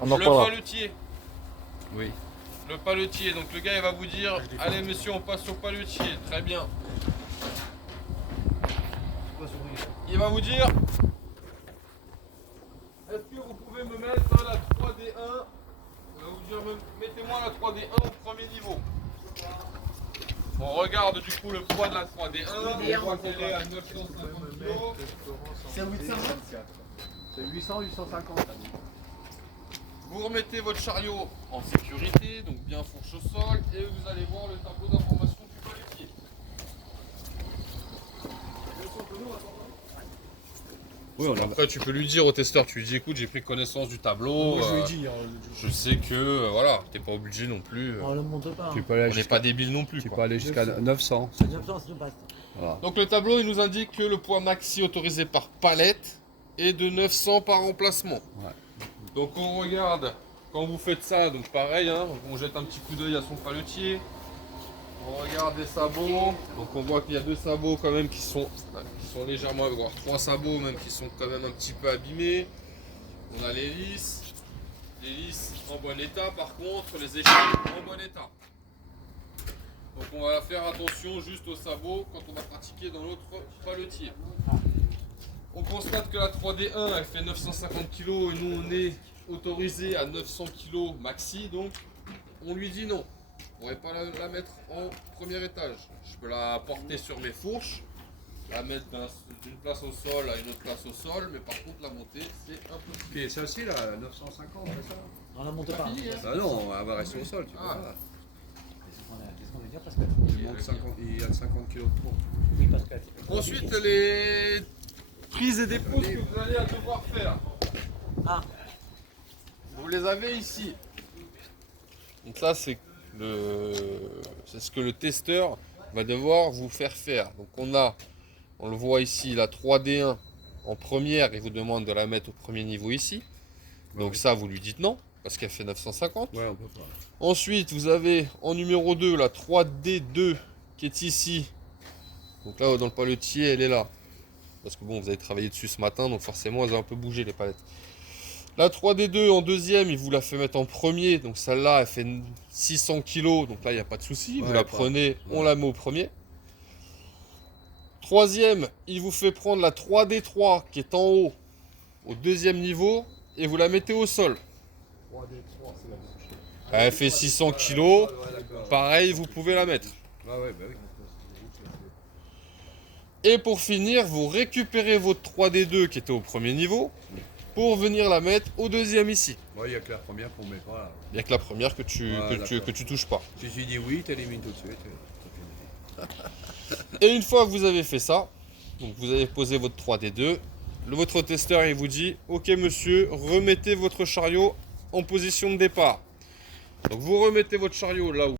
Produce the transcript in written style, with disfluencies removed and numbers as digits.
On en Le parlera. paletier. Oui. Le paletier. Donc le gars il va vous dire, allez monsieur, on passe au paletier. Très bien. Il va vous dire, est-ce que vous pouvez me mettre la 3D1? Il va vous dire, mettez-moi la 3D1 au premier niveau. On regarde du coup le poids de la 3D1. On voit qu'elle est à 950 kg. C'est 850. C'est 800, 850. Vous remettez votre chariot en sécurité, donc bien fourche au sol, et vous allez voir le tableau d'information du paletier. Oui, Après, tu peux lui dire au testeur, tu lui dis écoute, j'ai pris connaissance du tableau. Moi, je lui ai dit. Je sais que voilà, t'es pas obligé non plus. On le monte pas. Tu peux aller On n'est pas débile non plus. tu quoi. peux aller jusqu'à 900. C'est 900, c'est pas. Voilà. Donc le tableau, il nous indique que le poids maxi autorisé par palette est de 900 par emplacement. Ouais. Donc on regarde, quand vous faites ça, donc pareil, hein, on jette un petit coup d'œil à son paletier. On regarde les sabots, donc on voit qu'il y a deux sabots quand même qui sont légèrement, voire trois sabots même qui sont quand même un petit peu abîmés. On a les lisses en bon état, par contre les échelles en bon état. Donc on va faire attention juste aux sabots quand on va pratiquer dans notre paletier. On constate que la 3D1 elle fait 950 kg et nous on est autorisé à 900 kg maxi, donc on lui dit non. On ne pourrait pas la mettre en premier étage. Je peux la porter sur mes fourches, la mettre d'une place au sol à une autre place au sol, mais par contre la montée c'est impossible. Et ça aussi là, 950, c'est ça? On la monte pas. Fini, hein. Ah non, elle va rester au sol, tu vois. Ah. Qu'est-ce qu'on veut dire, Pascal? Il y a 50 kg de trop. Oui, Pascal. Ensuite les prises et dépôts que vous allez devoir faire. Ah. Vous les avez ici. Donc ça c'est ce que le testeur va devoir vous faire faire. Donc on le voit ici, la 3D1 en première, il vous demande de la mettre au premier niveau ici. Donc ça vous lui dites non, parce qu'elle fait 950. Ouais, on peut pas. Ensuite vous avez en numéro 2 la 3D2 qui est ici. Donc là dans le paletier elle est là. Parce que bon vous avez travaillé dessus ce matin, donc forcément elles ont un peu bougé les palettes. La 3D2 en deuxième, il vous la fait mettre en premier. Donc celle-là, elle fait 600 kg. Donc là, il n'y a pas de souci. Vous la prenez, on la met au premier. Troisième, il vous fait prendre la 3D3 qui est en haut, au deuxième niveau, et vous la mettez au sol. Elle fait 600 kg. Pareil, vous pouvez la mettre. Ah ouais, bah oui. Et pour finir, vous récupérez votre 3D2 qui était au premier niveau pour venir la mettre au deuxième ici. Ouais, il n'y a que la première qu'on mettra là. Il n'y a que la première que tu touches pas. Si tu dis oui, t'élimines tout de suite. Et une fois que vous avez fait ça, donc vous avez posé votre 3D2, votre testeur il vous dit ok monsieur, remettez votre chariot en position de départ. Donc vous remettez votre chariot là où